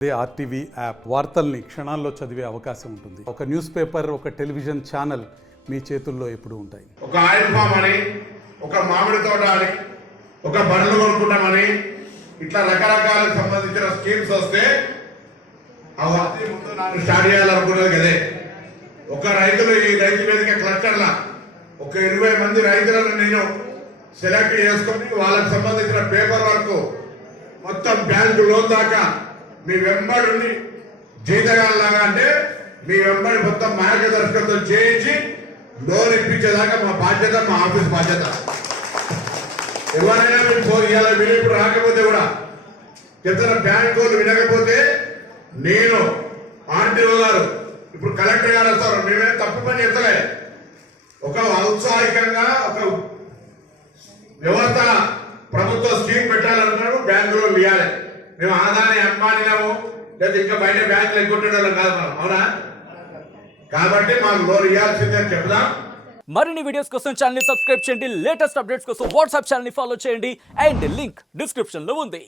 RTV app వార్తల్ని క్షణాల్లో చదివే అవకాశం ఉంటుంది. ఒక న్యూస్ పేపర్, ఒక టెలివిజన్ ఛానల్ మీ చేతుల్లో ఎప్పుడూ ఉంటాయి. ఒక ఆయిల్ ఫామ్ అని, ఒక మామిడి తోట అని, ఒక బండ్లు కొనుక్కుంటామని, ఇట్లా రకరకాలకు సంబంధించిన స్కీమ్స్ వస్తే అవన్నీ ముందు నాకు స్టార్ట్ చేయాలనుకున్నది కదే. ఒక రైతులు ఈ రైతు వేదిక క్లస్టర్ల ఒక 20 మంది రైతులను నేను సెలెక్ట్ చేసుకొని వాళ్ళకి సంబంధించిన పేపర్ వర్క్ మొత్తం బ్యాంకు లోన్ దాకా మీ వెంబడి జీతగాళ్ళలాగా అంటే మీ వెంబడి మొత్తం మార్గదర్శకత్వం చేయించి లోన్ ఇప్పించేదాకా మా బాధ్యత, మా ఆఫీస్ బాధ్యత. ఎవరైనా మీరు ఫోన్ ఇవ్వాలి, మీరు ఇప్పుడు రాకపోతే కూడా చెప్తున్న బ్యాంకు వినకపోతే నేను ఆర్టీఓ గారు ఇప్పుడు కలెక్టర్ గారు వస్తారు. మేమే తప్పు పని చేస్తలే. ఒక ఔత్సాహికంగా ఒక వ్యవస్థ ప్రభుత్వ స్కీమ్ పెట్టాలనుకున్నాడు, బ్యాంకులో ఇవ్వాలి. మేము ఆదాని అంబానీలాము లేదా ఇంకా బయట బ్యాంకులు ఎగ్గొట్టడం కాదు మనం, అవునా? కాబట్టి మాకు లోన్ ఇవ్వాల్సిందని చెప్దాం. మరిన్ని వీడియోస్ కోసం ఛానల్ ని సబ్స్క్రైబ్ చేయండి. లేటెస్ట్ అప్డేట్స్ కోసం వాట్సాప్ ఛానల్ ని ఫాలో చేయండి. అండ్ లింక్ డిస్క్రిప్షన్ లో ఉంది.